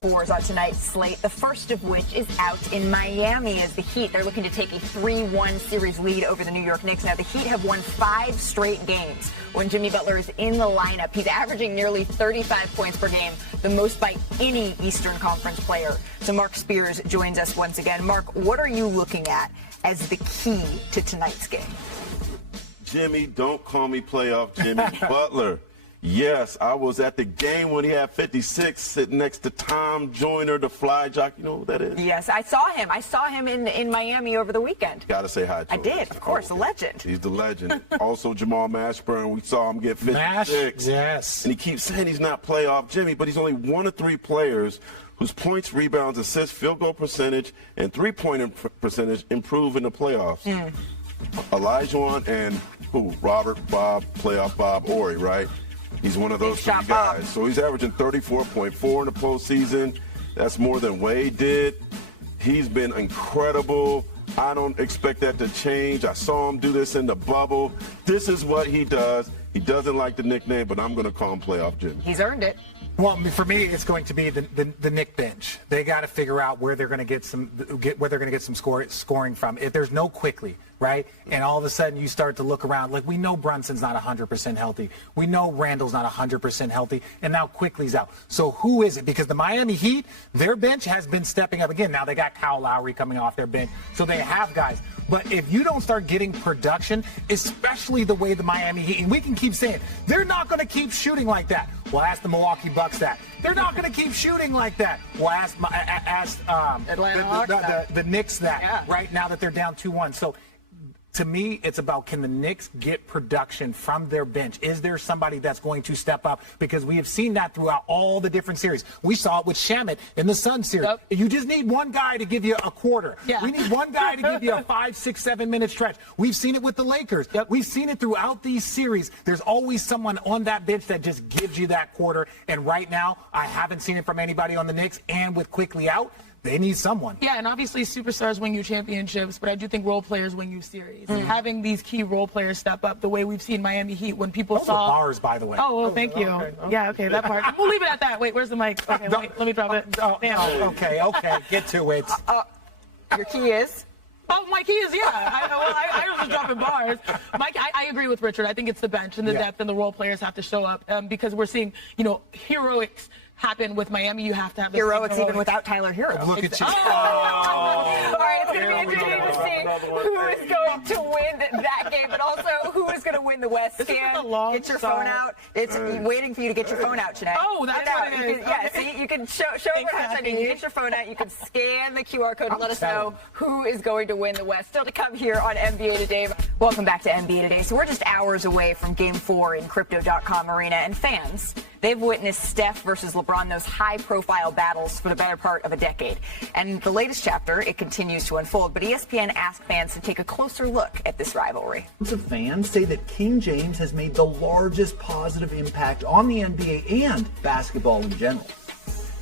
Fours on tonight's slate, the first of which is out in Miami as the Heat. They're looking to take a 3-1 series lead over the New York Knicks. Now, the Heat have won 5 straight games when Jimmy Butler is in the lineup. He's averaging nearly 35 points per game, the most by any Eastern Conference player. So Marc Spears joins us once again. Marc, what are you looking at as the key to tonight's game? Jimmy, don't call me playoff Jimmy. Butler. Yes, I was at the game when he had 56 sitting next to Tom Joyner, the fly jock. You know who that is? Yes, I saw him. I saw him in Miami over the weekend. Got to say hi to him. I did, of course, the legend. He's the legend. Also, Jamal Mashburn, we saw him get 56. Mash, yes. And he keeps saying he's not playoff Jimmy, but he's only one of 3 players whose points, rebounds, assists, field goal percentage, and three-point percentage improve in the playoffs. Olajuwon and who? Robert, Bob, playoff Bob Horry, right? He's one of those 3 guys. So he's averaging 34.4 in the postseason. That's more than Wade did. He's been incredible. I don't expect that to change. I saw him do this in the bubble. This is what he does. He doesn't like the nickname, but I'm going to call him playoff Jimmy. He's earned it. Well, for me, it's going to be the Knick bench. They got to figure out where they're going to get some scoring from. If there's no Quickly, right, and all of a sudden you start to look around, like we know Brunson's not 100% healthy, we know Randall's not 100% healthy, and now Quickly's out. So who is it? Because the Miami Heat, their bench has been stepping up again. Now they got Kyle Lowry coming off their bench, so they have guys. But if you don't start getting production, especially the way the Miami Heat, and we can keep saying they're not going to keep shooting like that. Well, ask the Milwaukee Bucks that. They're not going to keep shooting like that. Well, ask the Knicks that, right now that they're down 2-1. So, to me, it's about, can the Knicks get production from their bench? Is there somebody that's going to step up? Because we have seen that throughout all the different series. We saw it with Shamet in the Sun series. Yep. You just need one guy to give you a quarter. Yeah. We need one guy to give you a 5, 6, 7-minute stretch. We've seen it with the Lakers. Yep. We've seen it throughout these series. There's always someone on that bench that just gives you that quarter. And right now, I haven't seen it from anybody on the Knicks. And with Quickly out, they need someone. Yeah, and obviously superstars win you championships, but I do think role players win you series. And having these key role players step up the way we've seen Miami Heat when people Those saw... are bars, by the way. Oh, well, thank you. Okay. Yeah, okay, that part. We'll leave it at that. Wait, where's the mic? Okay, let me drop it. Okay, get to it. Your key is? Oh, my key is, I was just dropping bars. Mike, I agree with Richard. I think it's the bench and the depth and the role players have to show up because we're seeing, heroics happen with Miami. You have to have heroics even without Tyler Hero. Look at you. All right, it's going to be interesting to see who is going to win that game, but also who is going to win the West. Get your phone out. It's waiting for you to get your phone out today. Oh, that's what it is. See, you can show everyone you get your phone out. You can scan the QR code and let us know who is going to win the West. Still to come here on NBA Today. Welcome back to NBA Today. So we're just hours away from Game 4 in Crypto.com Arena, and fans, they've witnessed Steph versus LeBron, those high-profile battles for the better part of a decade. And the latest chapter, it continues to unfold, but ESPN asked fans to take a closer look at this rivalry. Of fans say that King James has made the largest positive impact on the NBA and basketball in general.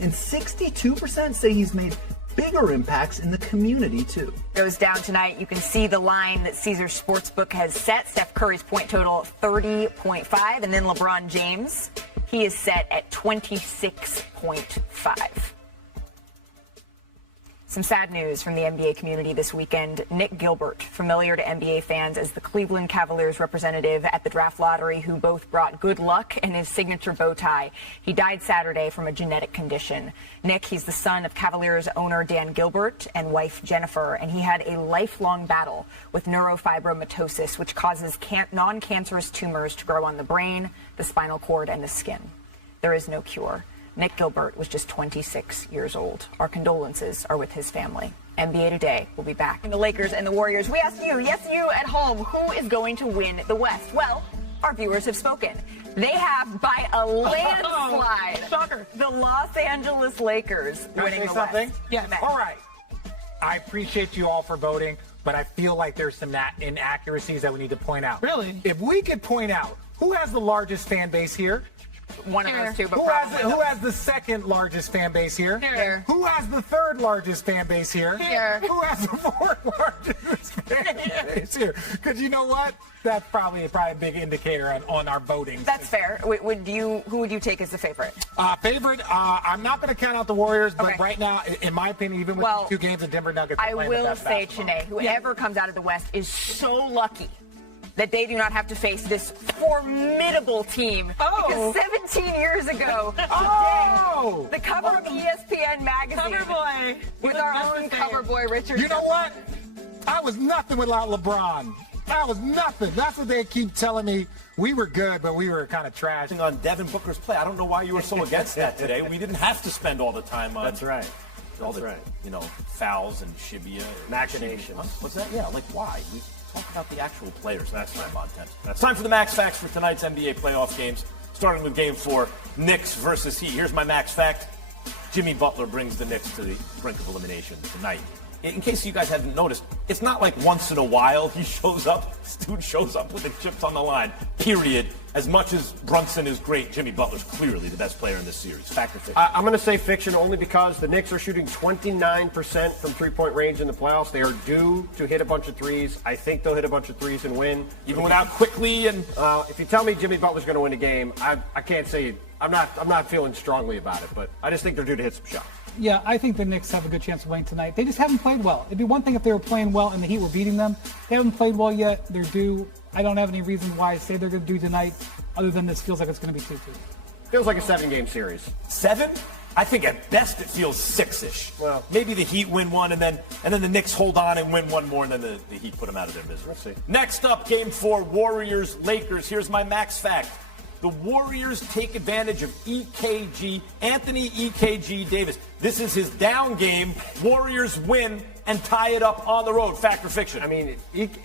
And 62% say he's made bigger impacts in the community, too. Goes down tonight. You can see the line that Caesars Sportsbook has set. Steph Curry's point total, 30.5. And then LeBron James, he is set at 26.5. Some sad news from the NBA community this weekend. Nick Gilbert, familiar to NBA fans as the Cleveland Cavaliers representative at the draft lottery who both brought good luck and his signature bow tie. He died Saturday from a genetic condition. Nick, he's the son of Cavaliers owner Dan Gilbert and wife Jennifer, and he had a lifelong battle with neurofibromatosis, which causes non-cancerous tumors to grow on the brain, the spinal cord, and the skin. There is no cure. Nick Gilbert was just 26 years old. Our condolences are with his family. NBA Today will be back. And the Lakers and the Warriors, we ask you, yes, you at home, who is going to win the West? Well, our viewers have spoken. They have, by a landslide, shocker, the Los Angeles Lakers winning the West. Yes. All right. I appreciate you all for voting, but I feel like there's some inaccuracies that we need to point out. Really? If we could point out who has the largest fan base here, one of those two. But who has the second largest fan base here? Here. Who has the third largest fan base here? Here. Who has the fourth largest fan base here? Because you know what? That's probably a big indicator on our voting. That's fair. Who would you take as the favorite? I'm not going to count out the Warriors, but Okay. right now, in my opinion, even with the 2 games, the Denver Nuggets are I playing the will best say, basketball. Chiney, whoever comes out of the West is so lucky that they do not have to face this formidable team. Oh. Because 17 years ago, Oh! the cover of ESPN magazine Cover boy. with our own cover boy, Richard. You know what? I was nothing without LeBron. I was nothing. That's what they keep telling me. We were good, but we were kind of trash. On Devin Booker's play. I don't know why you were so against that today. We didn't have to spend all the time on. That's right. All the, fouls and shibia. Machinations. What's that? Yeah, like why? We talk about the actual players. That's my content. It's time for the Max Facts for tonight's NBA playoff games, starting with Game 4, Knicks versus Heat. Here's my Max Fact. Jimmy Butler brings the Knicks to the brink of elimination tonight. In case you guys haven't noticed, it's not like once in a while he shows up. This dude shows up with the chips on the line, period. As much as Brunson is great, Jimmy Butler's clearly the best player in this series. Fact or fiction? I'm going to say fiction only because the Knicks are shooting 29% from three-point range in the playoffs. They are due to hit a bunch of threes. I think they'll hit a bunch of threes and win. Even without Quickly and... if you tell me Jimmy Butler's going to win a game, I can't say... I'm not feeling strongly about it, but I just think they're due to hit some shots. Yeah, I think the Knicks have a good chance of winning tonight. They just haven't played well. It'd be one thing if they were playing well and the Heat were beating them. They haven't played well yet. They're due. I don't have any reason why I say they're going to do tonight, other than this feels like it's going to be 2-2. Feels like a 7-game series. 7? I think at best it feels 6-ish. Well, maybe the Heat win one, and then the Knicks hold on and win one more, and then the Heat put them out of their misery. Let's see. Next up, Game 4, Warriors-Lakers. Here's my Max Fact. The Warriors take advantage of Anthony EKG Davis. This is his down game. Warriors win and tie it up on the road. Fact or fiction? I mean,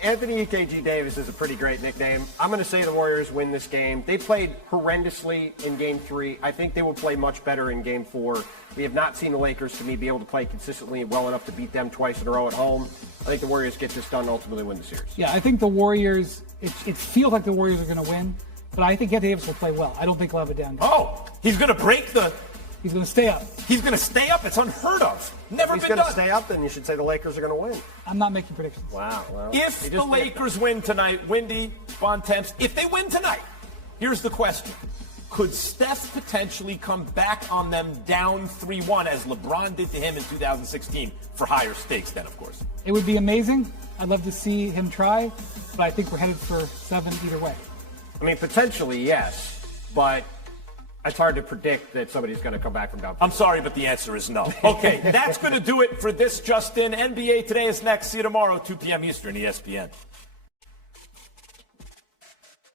Anthony EKG Davis is a pretty great nickname. I'm going to say the Warriors win this game. They played horrendously in Game 3. I think they will play much better in Game 4. We have not seen the Lakers, to me, be able to play consistently well enough to beat them twice in a row at home. I think the Warriors get this done and ultimately win the series. Yeah, I think the Warriors, it feels like the Warriors are going to win, but I think Anthony Davis will play well. I don't think he'll have a down game. Oh, he's going to break the... He's going to stay up. He's going to stay up. It's unheard of. Never If been he's going done. to stay up, then you should say the Lakers are going to win. I'm not making predictions. Wow. Well, If the Lakers win tonight, Windy, Bontemps, if they win tonight, here's the question. Could Steph potentially come back on them down 3-1 as LeBron did to him in 2016 for higher stakes then, of course? It would be amazing. I'd love to see him try, but I think we're headed for 7 either way. I mean, potentially, yes, but it's hard to predict that somebody's going to come back from down. I'm sorry, but the answer is no. Okay, that's going to do it for this Just In. NBA Today is next. See you tomorrow, 2 p.m. Eastern, ESPN.